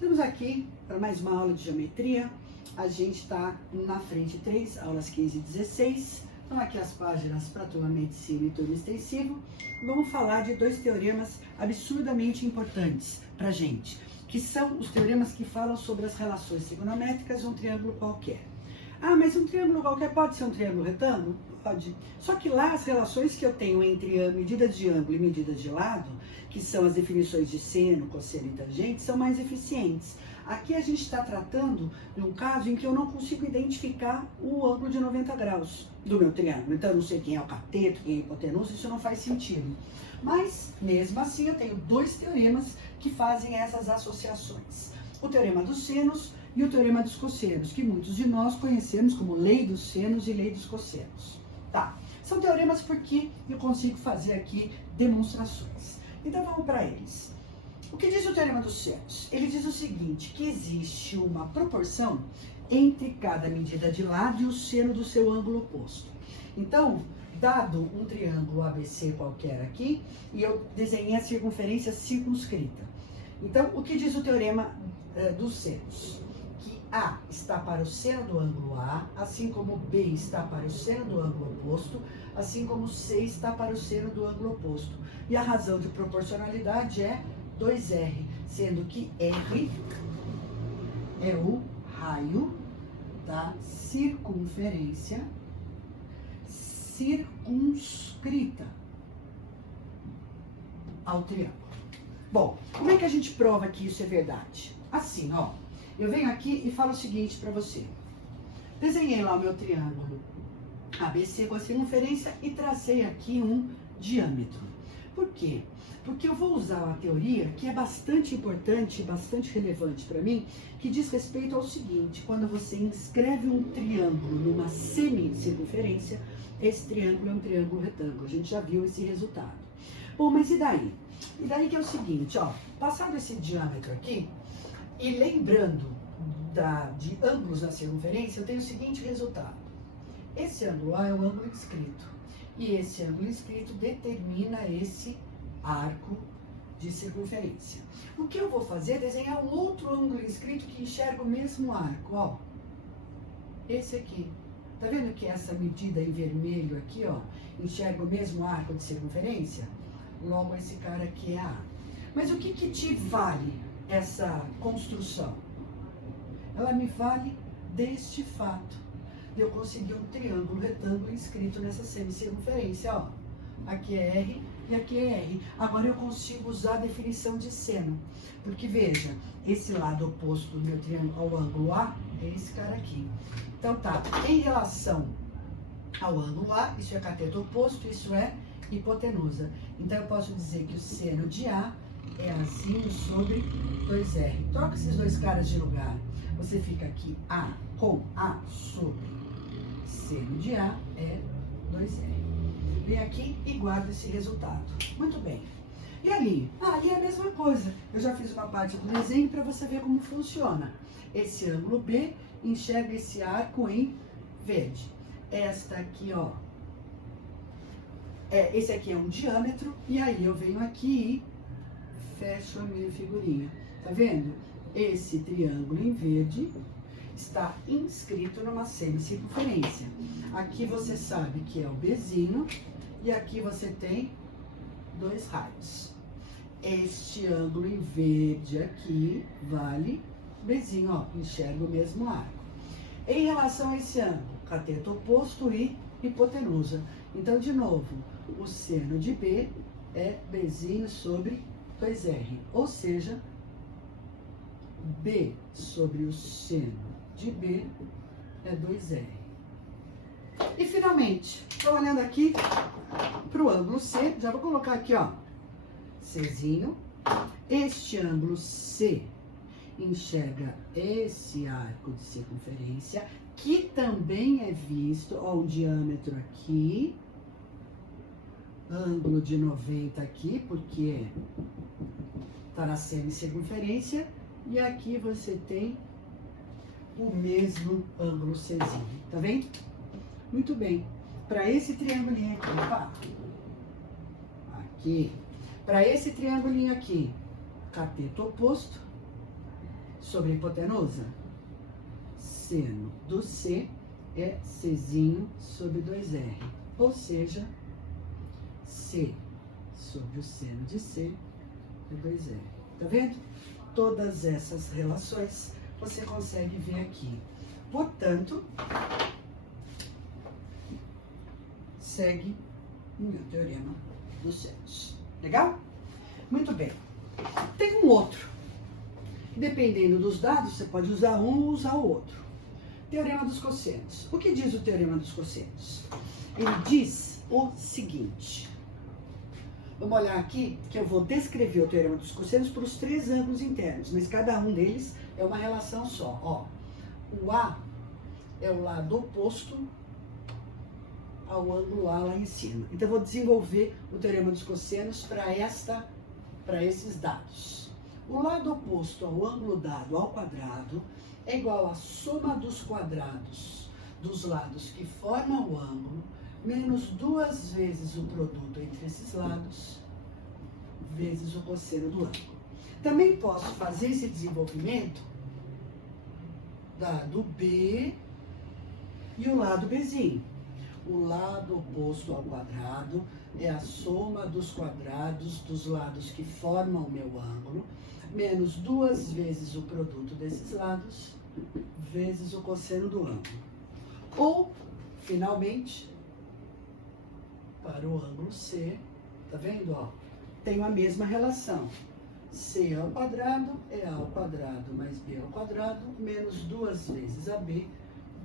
Estamos aqui para mais uma aula de geometria. A gente está na frente 3, aulas 15 e 16. Estão aqui as páginas para turma medicina e turma extensivo. Vamos falar de dois teoremas absurdamente importantes para a gente, que são os teoremas que falam sobre as relações trigonométricas de um triângulo qualquer. Ah, mas um triângulo qualquer pode ser um triângulo retângulo? Pode. Só que lá as relações que eu tenho entre medidas de ângulo e medidas de lado, que são as definições de seno, cosseno e tangente, são mais eficientes. Aqui a gente está tratando de um caso em que eu não consigo identificar o ângulo de 90 graus do meu triângulo. Então eu não sei quem é o cateto, quem é a hipotenusa, isso não faz sentido. Mas, mesmo assim, eu tenho dois teoremas que fazem essas associações. O teorema dos senos e o teorema dos cossenos, que muitos de nós conhecemos como lei dos senos e lei dos cossenos. Tá, são teoremas porque eu consigo fazer aqui demonstrações. Então vamos para eles. O que diz o teorema dos senos? Ele diz o seguinte, que existe uma proporção entre cada medida de lado e o seno do seu ângulo oposto. Então, dado um triângulo ABC qualquer aqui, e eu desenhei a circunferência circunscrita. Então, o que diz o teorema dos senos? Que A está para o seno do ângulo A, assim como B está para o seno do ângulo oposto, assim como C está para o seno do ângulo oposto. E a razão de proporcionalidade é 2R, sendo que R é o raio da circunferência circunscrita ao triângulo. Bom, como é que a gente prova que isso é verdade? Assim, ó, eu venho aqui e falo o seguinte para você. Desenhei lá o meu triângulo ABC com a circunferência e tracei aqui um diâmetro. Por quê? Porque eu vou usar uma teoria que é bastante importante, bastante relevante para mim, que diz respeito ao seguinte: quando você inscreve um triângulo numa semicircunferência, esse triângulo é um triângulo retângulo. A gente já viu esse resultado. Bom, mas e daí? E daí que é o seguinte, ó, passado esse diâmetro aqui, e lembrando de ângulos na circunferência, eu tenho o seguinte resultado. Esse ângulo A é o ângulo inscrito. E esse ângulo inscrito determina esse arco de circunferência. O que eu vou fazer é desenhar um outro ângulo inscrito que enxerga o mesmo arco, ó. Esse aqui. Tá vendo que essa medida em vermelho aqui, ó, enxerga o mesmo arco de circunferência? Logo, esse cara aqui é A. Mas o que te vale essa construção? Ela me vale deste fato. Eu consegui um triângulo retângulo inscrito nessa semicircunferência, ó. Aqui é R e aqui é R. Agora eu consigo usar a definição de seno. Porque, veja, esse lado oposto do meu triângulo ao ângulo A é esse cara aqui. Então, tá, em relação ao ângulo A, isso é cateto oposto, isso é hipotenusa. Então, eu posso dizer que o seno de A é Azinho sobre 2R. Troca esses dois caras de lugar. Você fica aqui A com A sobre seno de A é 2R. Vem aqui e guarda esse resultado. Muito bem. E ali? Ali é a mesma coisa. Eu já fiz uma parte do desenho para você ver como funciona. Esse ângulo B enxerga esse arco em verde. Esta aqui, ó. Esse aqui é um diâmetro. E aí eu venho aqui e fecho a minha figurinha. Tá vendo? Esse triângulo em verde está inscrito numa semicircunferência. Aqui você sabe que é o Bzinho e aqui você tem dois raios. Este ângulo em verde aqui vale Bzinho, ó, enxerga o mesmo arco. Em relação a esse ângulo, cateto oposto e hipotenusa. Então, de novo, o seno de B é Bzinho sobre 2R, ou seja, B sobre o seno de B é 2R. E finalmente, estou olhando aqui para o ângulo C, já vou colocar aqui, ó, Czinho. Este ângulo C enxerga esse arco de circunferência, que também é visto, ó, um diâmetro aqui, ângulo de 90 aqui, porque está na semicircunferência, e aqui você tem o mesmo ângulo Czinho, tá vendo? Muito bem. Para esse triângulo aqui, opa, aqui, para esse triângulo aqui, cateto oposto sobre a hipotenusa? Seno do C é Czinho sobre 2R. Ou seja, C sobre o seno de C é 2R. Tá vendo? Todas essas relações você consegue ver aqui. Portanto, segue o meu teorema dos senos. Legal? Muito bem. Tem um outro. Dependendo dos dados, você pode usar um ou usar o outro. Teorema dos cossenos. O que diz o teorema dos cossenos? Ele diz o seguinte. Vamos olhar aqui, que eu vou descrever o teorema dos cossenos para os 3 ângulos internos, mas cada um deles é uma relação só. Ó, o A é o lado oposto ao ângulo A lá em cima. Então, eu vou desenvolver o teorema dos cossenos para esses dados. O lado oposto ao ângulo dado ao quadrado é igual à soma dos quadrados dos lados que formam o ângulo, menos 2 vezes o produto entre esses lados, vezes o cosseno do ângulo. Também posso fazer esse desenvolvimento dado B e o lado Bzinho. O lado oposto ao quadrado é a soma dos quadrados dos lados que formam o meu ângulo, menos 2 vezes o produto desses lados, vezes o cosseno do ângulo. Ou, finalmente, para o ângulo C, tá vendo, ó? Tenho a mesma relação. C ao quadrado é A ao quadrado mais B ao quadrado, menos 2 vezes AB,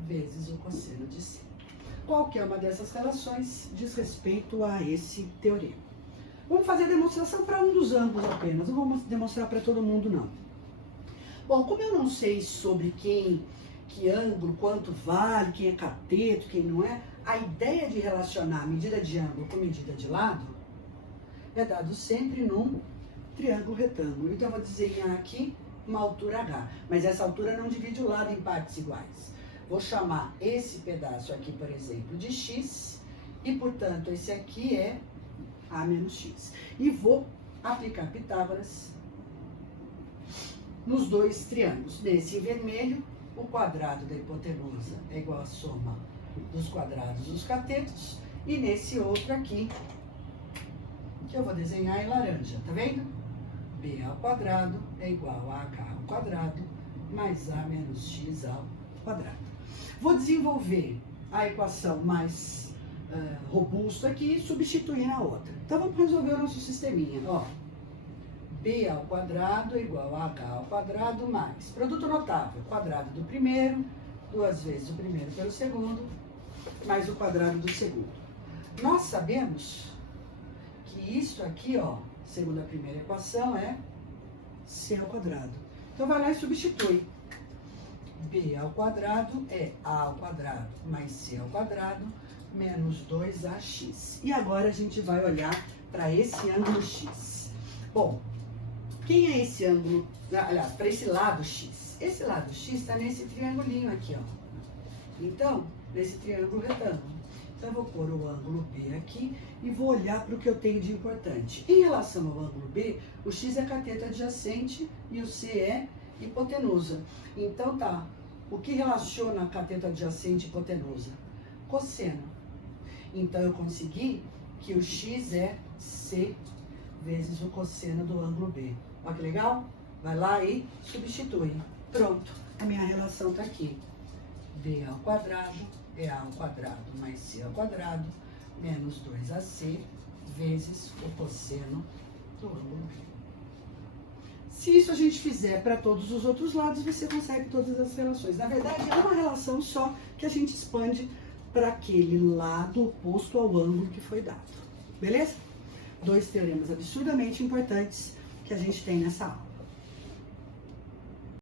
vezes o cosseno de C. Qualquer uma dessas relações diz respeito a esse teorema. Vamos fazer a demonstração para um dos ângulos apenas, não vamos demonstrar para todo mundo, não. Bom, como eu não sei sobre que ângulo, quanto vale, quem é cateto, quem não é, a ideia de relacionar medida de ângulo com medida de lado é dado sempre num triângulo retângulo. Então, eu vou desenhar aqui uma altura H, mas essa altura não divide o lado em partes iguais. Vou chamar esse pedaço aqui, por exemplo, de X, e, portanto, esse aqui é A menos X. E vou aplicar Pitágoras nos 2 triângulos. Nesse em vermelho, o quadrado da hipotenusa é igual à soma dos quadrados dos catetos, e nesse outro aqui, que eu vou desenhar em laranja, tá vendo? B ao quadrado é igual a H ao quadrado, mais A menos X ao quadrado. Vou desenvolver a equação mais robusta aqui e substituir na outra. Então, vamos resolver o nosso sisteminha, ó. B ao quadrado é igual a H ao quadrado mais produto notável, quadrado do primeiro, 2 vezes o primeiro pelo segundo, mais o quadrado do segundo. Nós sabemos que isso aqui, ó, segundo a primeira equação, é C ao quadrado. Então, vai lá e substitui. B ao quadrado é A ao quadrado mais C ao quadrado menos 2AX. E agora a gente vai olhar para esse ângulo X. Bom, quem é esse ângulo? Aliás, para esse lado X. Esse lado X está nesse triangulinho aqui, ó. Então, nesse triângulo retângulo. Então, eu vou pôr o ângulo B aqui e vou olhar para o que eu tenho de importante. Em relação ao ângulo B, o X é cateto adjacente e o C é hipotenusa. Então, tá. O que relaciona cateto adjacente e hipotenusa? Cosseno. Então, eu consegui que o X é C vezes o cosseno do ângulo B. Olha que legal? Vai lá e substitui. Pronto. A minha relação está aqui. B ao quadrado é A ao quadrado mais C ao quadrado menos 2AC vezes o cosseno do ângulo B. Se isso a gente fizer para todos os outros lados, você consegue todas as relações. Na verdade, é uma relação só que a gente expande para aquele lado oposto ao ângulo que foi dado. Beleza? 2 teoremas absurdamente importantes que a gente tem nessa aula.